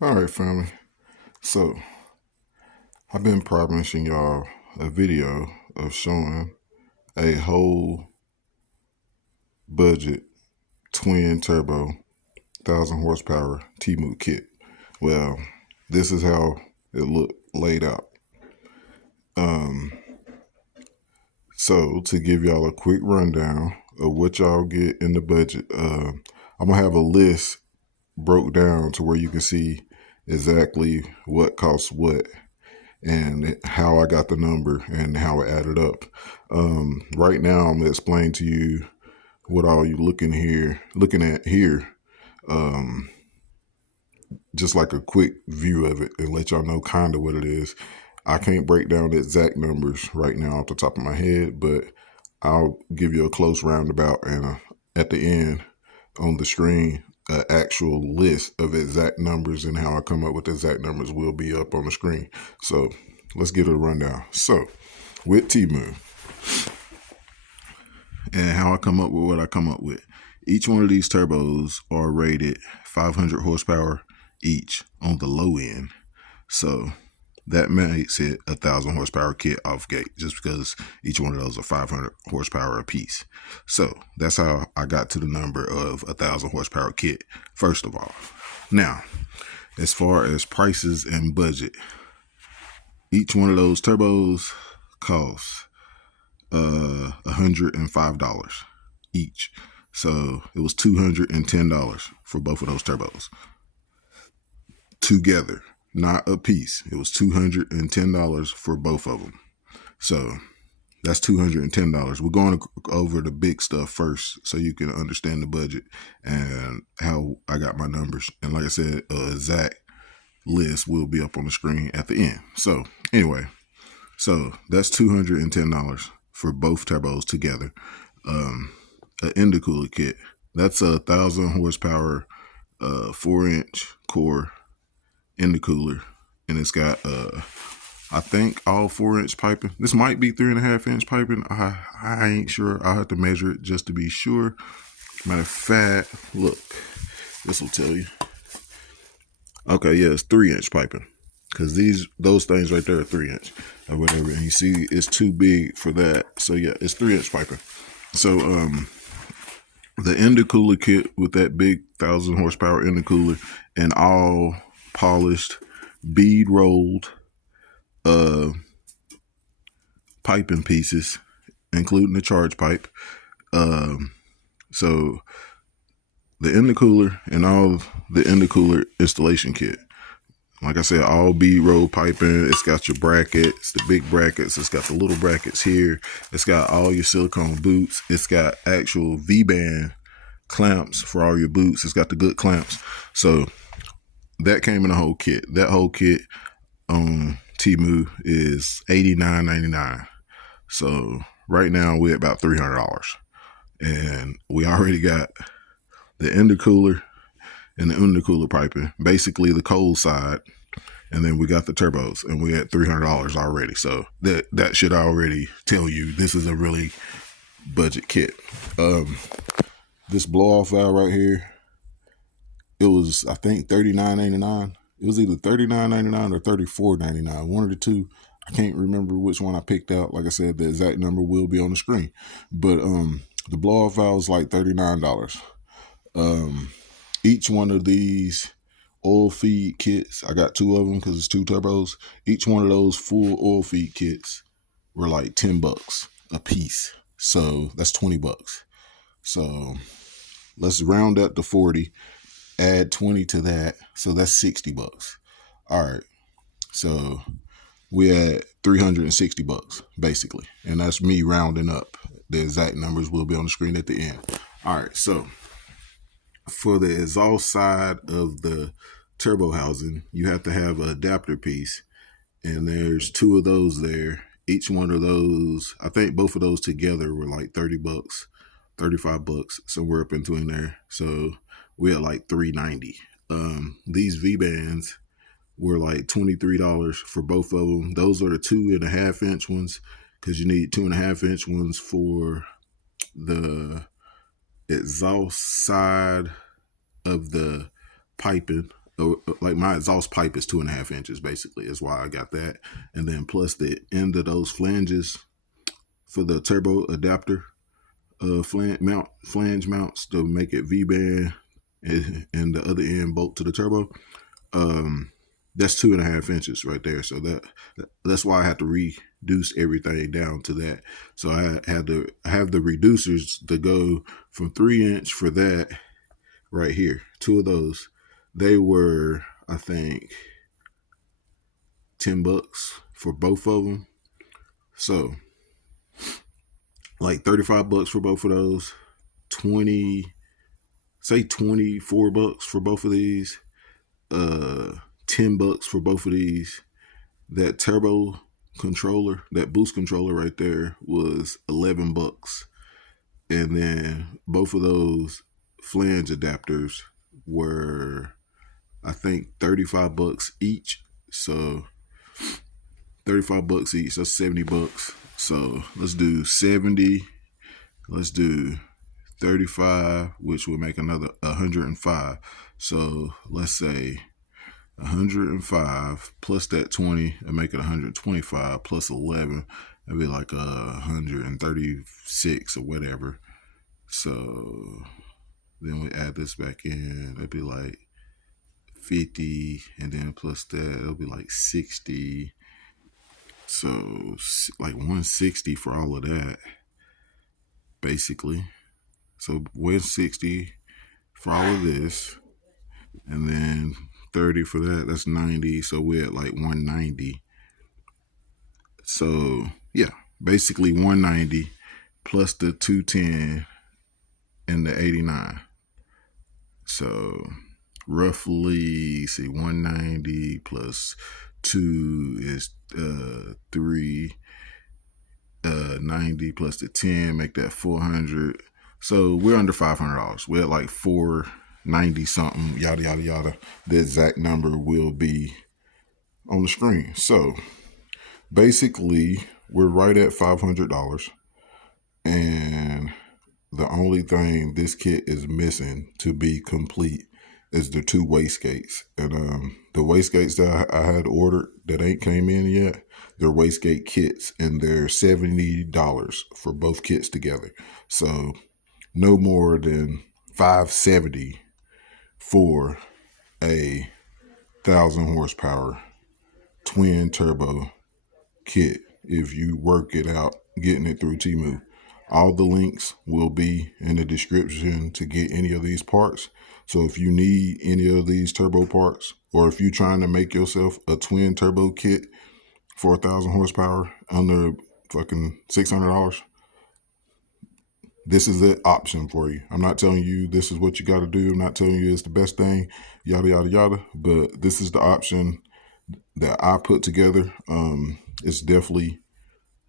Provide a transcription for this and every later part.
Alright, family, so I've been promising y'all a video of showing a whole budget twin turbo 1000 horsepower Temu kit. Well, this is how it looked laid out. So to give y'all a quick rundown of what y'all get in the budget, I'm gonna have a list broke down to where you can see exactly what costs what and how I got the number and how it added up. Right now I'm gonna explain to you what all you looking at here, just like a quick view of it and let y'all know kind of what it is. I can't break down the exact numbers right now off the top of my head, but I'll give you a close roundabout, and at the end on the screen, an actual list of exact numbers and how I come up with the exact numbers will be up on the screen. So let's get a rundown. So with Temu and how I come up with what I come up with, each one of these turbos are rated 500 horsepower each on the low end. So that makes it 1000 horsepower kit off gate, just because each one of those are 500 horsepower a piece. So that's how I got to the number of 1000 horsepower kit, first of all. Now, as far as prices and budget, each one of those turbos costs $105 each. So it was $210 for both of those turbos together. Not a piece. It was $210 for both of them. So that's $210. We're going over the big stuff first so you can understand the budget and how I got my numbers. And like I said, exact list will be up on the screen at the end. So anyway, so that's $210 for both turbos together. An intercooler kit, that's 1000 horsepower 4-inch core intercooler, and it's got I think all 4-inch piping. This might be 3.5-inch piping. I ain't sure. I'll have to measure it just to be sure. Matter of fact, look, this will tell you. Okay, yeah, it's 3-inch piping, because those things right there are 3-inch or whatever, and you see it's too big for that. So yeah, it's 3-inch piping. So the intercooler kit with that big 1000 horsepower intercooler and all polished, bead rolled piping pieces, including the charge pipe. So the intercooler and all the intercooler installation kit, like I said, all bead roll piping. It's got your brackets, the big brackets. It's got the little brackets here. It's got all your silicone boots. It's got actual V-band clamps for all your boots. It's got the good clamps. So that came in a whole kit. That whole kit on Temu is $89.99. So right now we're about $300, and we already got the intercooler and the undercooler piping, basically the cold side, and then we got the turbos, and we at $300 already. So that should already tell you this is a really budget kit. This blow off valve right here, it was, I think, $39.99. It was either $39.99 or $34.99, one of the two. I can't remember which one I picked out. Like I said, the exact number will be on the screen. But the blow off valve is like $39. Each one of these oil feed kits, I got two of them because it's two turbos. Each one of those full oil feed kits were like $10 a piece. So that's $20. So let's round up to 40. Add 20 to that, so that's $60. All right, so we had 360 bucks basically, and that's me rounding up. The exact numbers will be on the screen at the end. All right, so for the exhaust side of the turbo housing, you have to have an adapter piece, and there's two of those there. Each one of those, I think both of those together were like 30 bucks, 35 bucks, somewhere up in between there. So we had like 390. These V-bands were like $23 for both of them. Those are the 2.5 inch ones, because you need 2.5 inch ones for the exhaust side of the piping. Like my exhaust pipe is 2.5 inches basically, is why I got that. And then plus the end of those flanges for the turbo adapter flange mounts to make it V-band, and the other end bolt to the turbo. That's 2.5 inches right there. So that's why I had to reduce everything down to that. So I had to have the reducers to go from 3 inch for that right here. Two of those, they were, I think, 10 bucks for both of them. So like 35 bucks for both of those, 24 bucks for both of these, 10 bucks for both of these. That turbo controller, that boost controller right there, was 11 bucks. And then both of those flange adapters were, I think, 35 bucks each. So 35 bucks each, that's 70 bucks. So let's do 70. Let's do 35, which will make another 105. So let's say 105 plus that 20 and make it 125 plus 11. It'd be like 136 or whatever. So then we add this back in. It'd be like 50, and then plus that, it'll be like 60. So like 160 for all of that, basically. So 160 for all of this, and then 30 for that. That's 90. So we're at like 190. So yeah, basically 190 plus the 210 and the 89. So roughly, see, 190 plus 2 is 390 plus the 10, make that 400. So we're under $500. We're at like 490 something, yada yada yada. The exact number will be on the screen. So basically we're right at $500, and the only thing this kit is missing to be complete is the 2 wastegates. And the wastegates that I had ordered that ain't came in yet, they're wastegate kits, and they're $70 for both kits together. So no more than $570 for a 1,000 horsepower twin turbo kit if you work it out getting it through Temu. All the links will be in the description to get any of these parts. So if you need any of these turbo parts, or if you're trying to make yourself a twin turbo kit for 1,000 horsepower under fucking $600, this is the option for you. I'm not telling you this is what you got to do. I'm not telling you it's the best thing, yada, yada, yada. But this is the option that I put together. It's definitely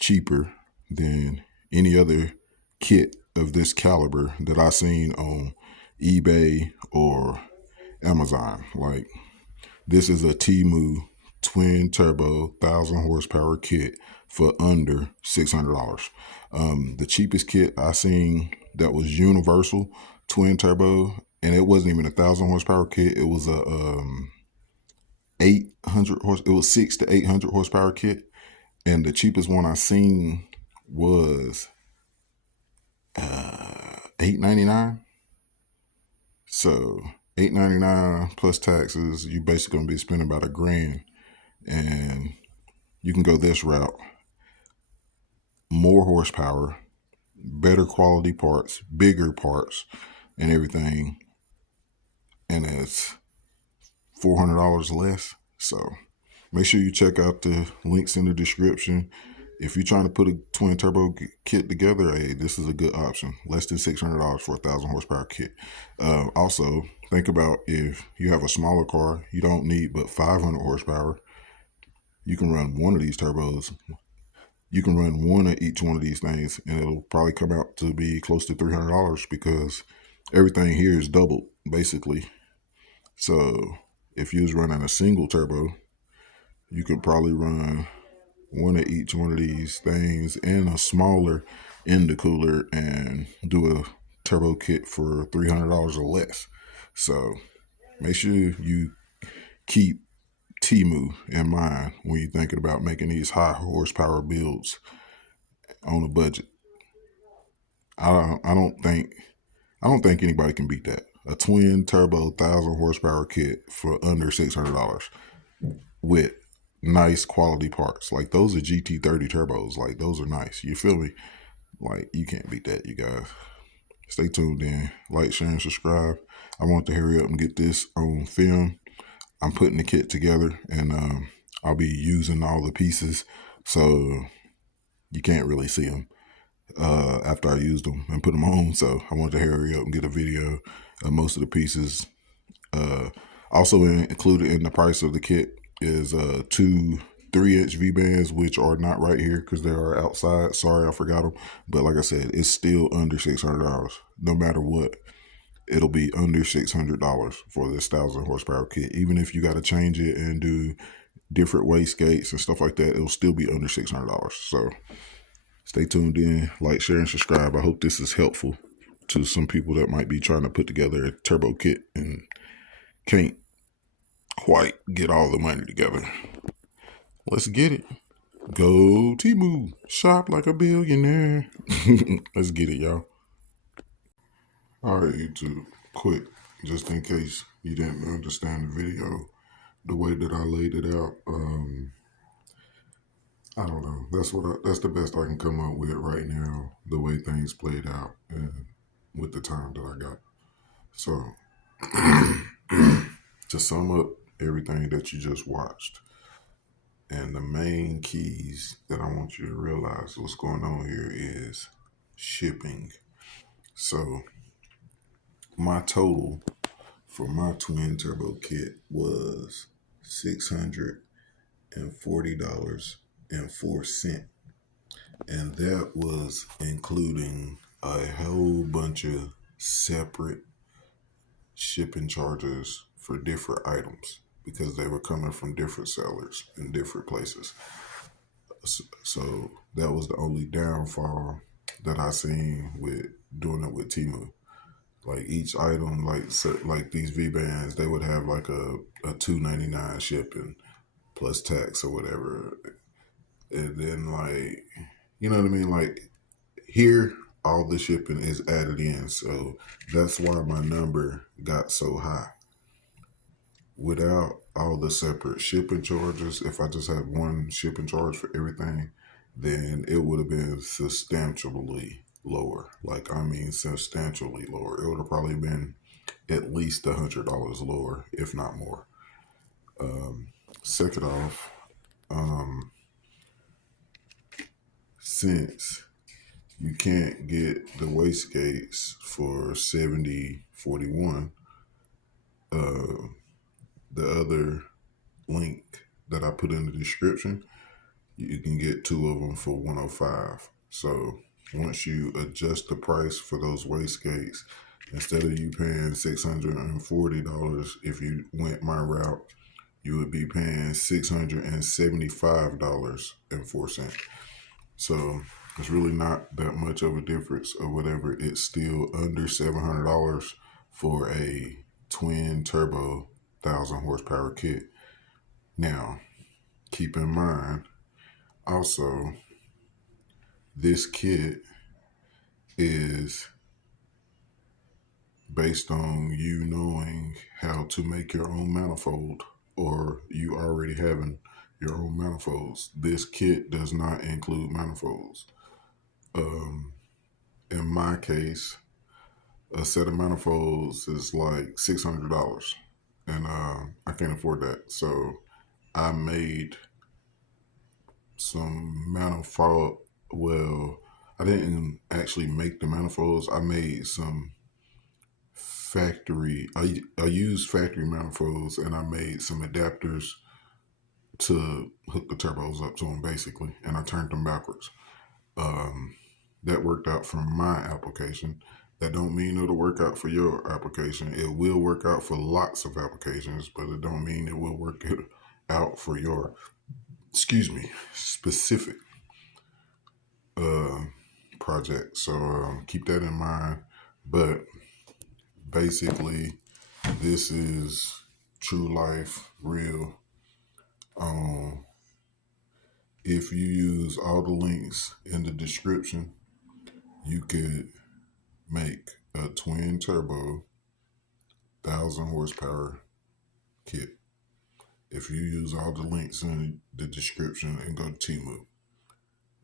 cheaper than any other kit of this caliber that I seen on eBay or Amazon. Like, this is a Temu twin turbo 1,000 horsepower kit for under $600. The cheapest kit I seen that was universal twin turbo, and it wasn't even a 1,000 horsepower kit. It was a 800 horse. It was 600 to 800 horsepower kit, and the cheapest one I seen was $899. So $899 plus taxes, you basically gonna be spending about $1,000, and you can go this route. More horsepower, better quality parts, bigger parts, and everything, and it's $400 less. So Make sure you check out the links in the description. If you're trying to put a twin turbo kit together, hey, this is a good option. Less than $600 for a 1,000 horsepower kit. Also, think about if you have a smaller car, you don't need but 500 horsepower. You can run one of these turbos. You can run one of each one of these things, and it'll probably come out to be close to $300 because everything here is doubled, basically. So if you was running a single turbo, you could probably run one of each one of these things in a smaller intercooler and do a turbo kit for $300 or less. So make sure you keep Temu in mind when you're thinking about making these high horsepower builds on a budget. I don't think anybody can beat that. A twin turbo 1,000 horsepower kit for under $600 with nice quality parts. Like those are GT30 turbos. Like those are nice. You feel me? Like you can't beat that, you guys. Stay tuned in. Like, share, and subscribe. I want to hurry up and get this on film. I'm putting the kit together, and I'll be using all the pieces, so you can't really see them after I used them and put them on. So I want to hurry up and get a video of most of the pieces. Also included in the price of the kit is two 3-inch V-bands, which are not right here because they are outside. Sorry, I forgot them. But like I said, it's still under $600. No matter what, it'll be under $600 for this 1,000 horsepower kit. Even if you got to change it and do different wastegates and stuff like that, it'll still be under $600. So stay tuned in, like, share, and subscribe. I hope this is helpful to some people that might be trying to put together a turbo kit and can't quite get all the money together. Let's get it. Go Temu. Shop like a billionaire. Let's get it, y'all. All right, YouTube. Quick, just in case you didn't understand the video, the way that I laid it out, I don't know. That's the best I can come up with right now, the way things played out and with the time that I got. So, to sum up everything that you just watched, and the main keys that I want you to realize what's going on here is shipping. So my total for my twin turbo kit was $640.04. And that was including a whole bunch of separate shipping charges for different items because they were coming from different sellers in different places. So that was the only downfall that I seen with doing it with Temu. Like each item, like these V-bands, they would have like a $2.99 shipping plus tax or whatever. And then like, you know what I mean? Like here, all the shipping is added in. So that's why my number got so high. Without all the separate shipping charges, if I just had one shipping charge for everything, then it would have been substantially lower. Like, I mean, substantially lower. It would have probably been at least $100 lower, if not more. Second off, since you can't get the wastegates for 7041, the other link that I put in the description, you can get two of them for $105. So once you adjust the price for those wastegates, instead of you paying $640 if you went my route, you would be paying $675.04. So it's really not that much of a difference or whatever. It's still under $700 for a twin turbo 1,000 horsepower kit. Now, keep in mind, also, this kit is based on you knowing how to make your own manifold or you already having your own manifolds. This kit does not include manifolds. In my case, a set of manifolds is like $600, and I can't afford that. So I made some manifold. Well, I didn't actually make the manifolds. I made some factory. I used factory manifolds, and I made some adapters to hook the turbos up to them, basically, and I turned them backwards. Um, that worked out for my application. That don't mean it'll work out for your application. It will work out for lots of applications, but it don't mean it will work out for your, specific uh, project. So keep that in mind. But basically, this is true life, real. If you use all the links in the description, you could make a twin turbo 1,000 horsepower kit. If you use all the links in the description and go to Temu,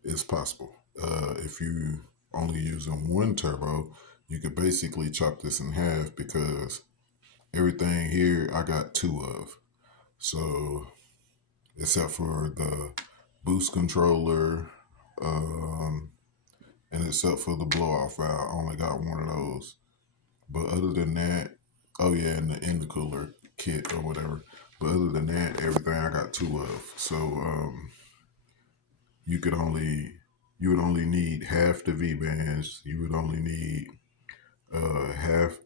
it's possible. If you only using one turbo, you could basically chop this in half because everything here I got two of. So except for the boost controller, and except for the blow off valve, I only got one of those. But other than that, oh yeah, and the intercooler kit or whatever. But other than that, everything I got two of. So you would only need half the V bands. You would only need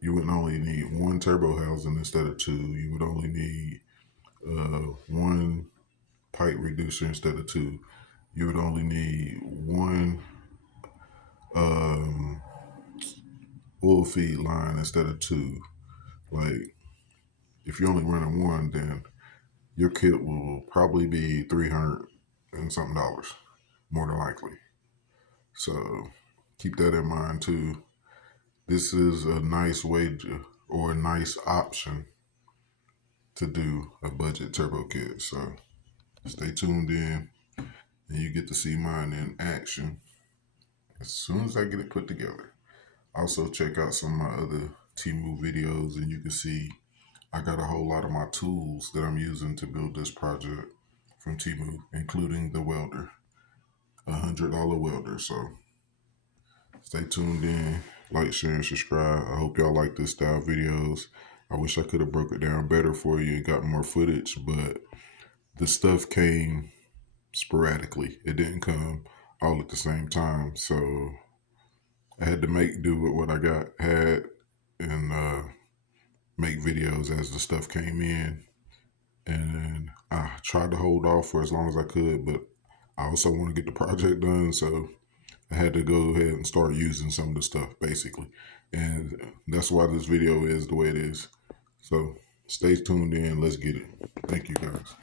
you would only need one turbo housing instead of two. You would only need one pipe reducer instead of two. You would only need one oil feed line instead of two. Like, if you're only running one, then your kit will probably be $300 and something, more than likely. So keep that in mind too. This is a nice way to, or a nice option to do a budget turbo kit. So stay tuned in and you get to see mine in action as soon as I get it put together. Also check out some of my other Temu videos and you can see I got a whole lot of my tools that I'm using to build this project from Temu, including the welder, $100 welder. So stay tuned in, like, share, and subscribe. I hope y'all like this style videos. I wish I could have broke it down better for you and got more footage, but the stuff came sporadically. It didn't come all at the same time. So I had to make do with what I had and make videos as the stuff came in. And I tried to hold off for as long as I could, but I also want to get the project done. So I had to go ahead and start using some of the stuff, basically. And that's why this video is the way it is. So stay tuned in. Let's get it. Thank you, guys.